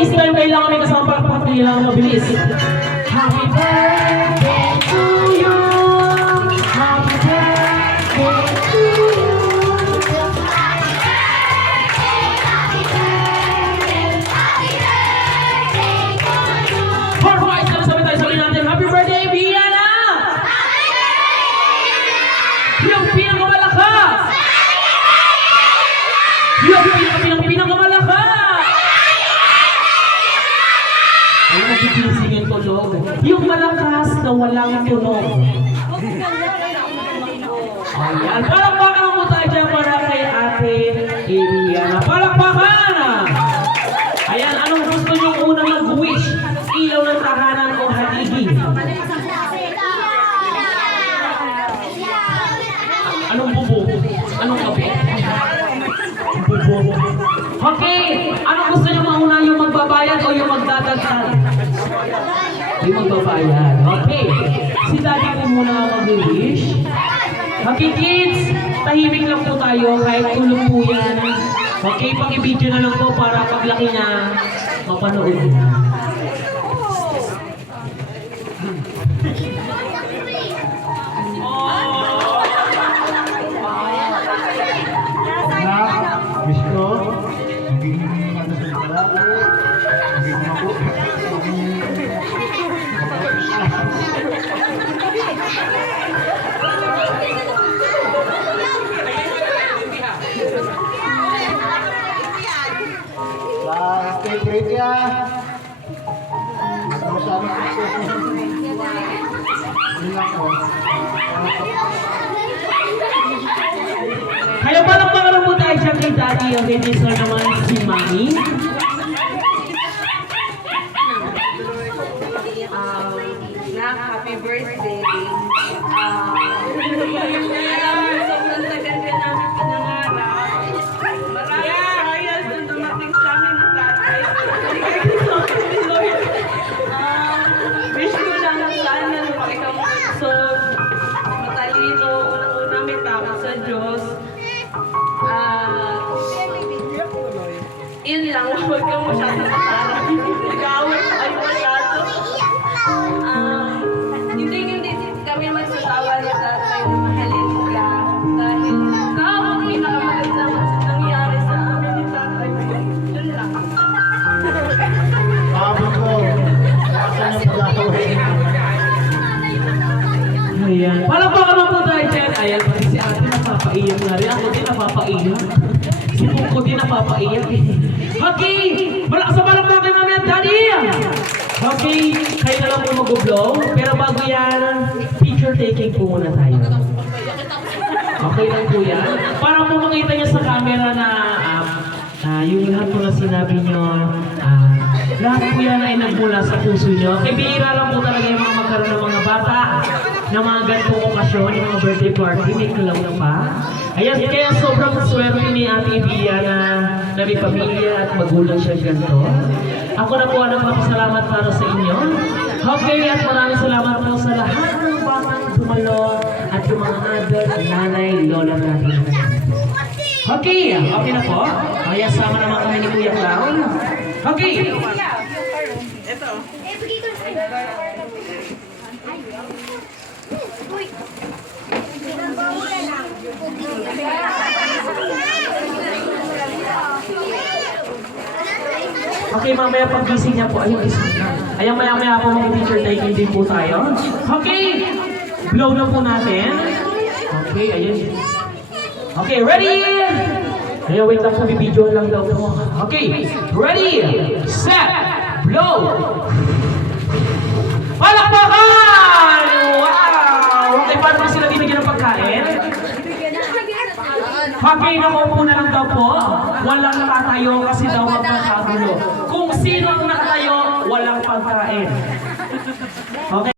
this time kailangan may kasama palakpak, kailangan mabilis. Happy birthday to you. Happy birthday to you. Alright, sabi tayo, sabi natin, happy birthday, Biana! Yung pinakamalakas! Yung pinakamalakas! Ay, nagigising yung tunog. Yung malakas na walang tunog. Ayan, palakpakan mo tayo dyan para kay Ate Biana. Palakpakan! Ayan, anong gusto nyo unang mag-wish? Ilaw ng tahanan o haligi? Anong bubo? Anong kape? Bubo. Okay, anong gusto nyo mauna? Yung magbabayad o yung magdadagdag? Yung magbabayad. Okay, si Daddy po muna mag-wish. Okay kids, tahimik lang po tayo kahit tulog po yan. Okay, paki-video na lang po para paglaki niya, mapanood niya. Wish ko, maging ano sa palagi, maging mabuti, stay great ya. Masyadong successful. Yun lang po. Kaya palang pangarap po tayo siya kay Daddy, okay, this one naman si Mami. Happy birthday. Sobrang tagal ka namin pinangarap. Maraming ayos na dumating sa amin ng tatay. Wish ko lang na sana lumaki ka magsod, matalino, unang-una may takot sa Diyos. Yun lang, huwag kang masyadong matarap. Nag-away pa kayo masyado. Hindi kami magsasawa ni tatay na mahalin ka. Dahil ikaw ang pinakamagandang nangyari sa amin ni tatay. Yun lang. Sabi ko, saan yung pag-away? Ayan, palakpakan mo po tayo dyan. Ayan, pati si Ate napapaiyak na rin. Ako din napapaiyak. Si Puko din napapaiyak. Okay, malakas sa palakpakan namin at Daddy! Okay, kayo na lang po mag-blow. Pero bago yan, picture taking po muna tayo. Okay lang po yan. Para po makita niya sa camera na yung lahat po na sinabi nyo, lahat po yan ay nagmula sa puso nyo. Kaya bihira lang po talaga yung mga magkaroon ng mga bata na mga ganitong okasyon, yung mga birthday party, may kulaw na pa. Ayan, kaya sobrang swerte ni Ate Biana na may pamilya at magulang siya ganito. Ako na po ang nagpapasalamat para sa inyo. Okay, at maraming salamat po sa lahat ng batang dumalo at yung mga adult, nanay, lola natin. Okay, okay na po. Kaya sama naman kami ni Kuya Clown. Okay. Ito. Okay, mamaya pag-gising niya po, ayun, gising na. Ayan, maya-maya po mag-picture taking din po tayo. Okay, blow na po natin. Okay, ayun. Okay, ready? Ayun, wait lang po, bibidyo lang daw po. Okay, ready, set, blow. Palakpakan! Wow! Okay, paano ba sila binigyan ng pagkain? Okay, nakupo na lang daw po. Walang nakatayo kasi daw magkakagulo. Kung sino ang nakatayo, walang pagkain. Okay.